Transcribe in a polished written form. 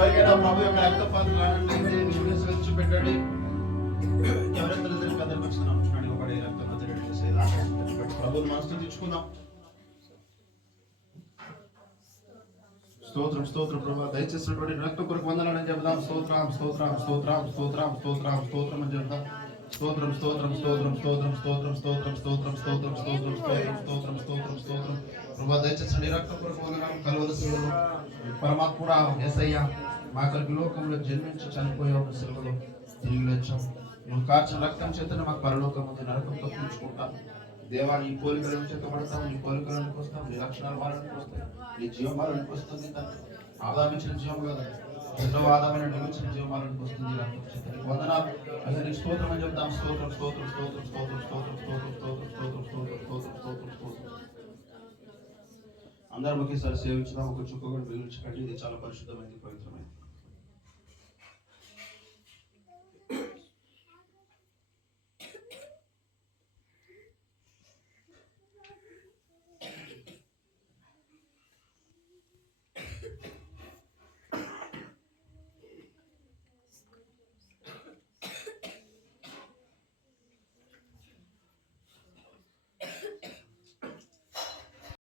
ఎవరికైనా ప్రభు యొక్క రక్తపాతం చూపెట్టండి. ఎవరెంత అందరికి వచ్చిన ఒకటి రక్తం ప్రభుని మనసు తెచ్చుకుందాం. స్తోత్రం స్తోత్రం ప్రభా, దయచేసినటువంటి రక్త కొరకు వందనాలని చెప్దాం. స్తోత్రం స్తోత్రం స్తోత్రం స్తోత్రం స్తోత్రం స్తోత్రం అని చెప్దాం. స్తోత్రం స్తోత్రం స్తోత్రం స్తోత్రం స్తోత్రం స్తోత్రం స్తోత్రం స్తోత్రం స్తోత్రం స్తోత్రం స్తోత్రం స్తోత్రం స్తోత్రం ప్రభా, దయచేసి రక్త కొరకు వందనాలు. కలవలసిన పరమాత్ముడా యేసయ్య, మా కొరకు లోకంలో జన్మించి చనిపోయావు, సిలువలో తిరిగి వచ్చాం. నువ్వు కార్చిన రక్తం చేతనే మాకు పరలోకం ఉంది, నరకం తప్పించుకుంటాం. దేవా, నీ పోలికలను చెక్కబడతాం, నీ పోలికలను వస్తాం, నీ లక్షణాలు వాళ్ళకి వస్తాయి, నీ జీవం వాళ్ళకి వస్తుంది. ఆదామించిన జీవం కదా, రెండవ ఆదామైన నిర్మించిన జీవం వాళ్ళకి వస్తుంది. వందనాలు అసలు నీకు స్తోత్రం అని చెప్తాం. స్తోత్రం స్తోత్రం స్తోత్రం స్తోత్రం స్తోత్రం స్తోత్రం స్తోత్రం స్తోత్రం స్తోత్రం స్తోత్రం స్తోత్రం స్తోత్రం. అందరం ఒకేసారి సేవించుదాం. ఒక చుక్క కూడా మిగిలించకండి. ఇది చాలా పరిశుద్ధమైనది, పవిత్రమైనది.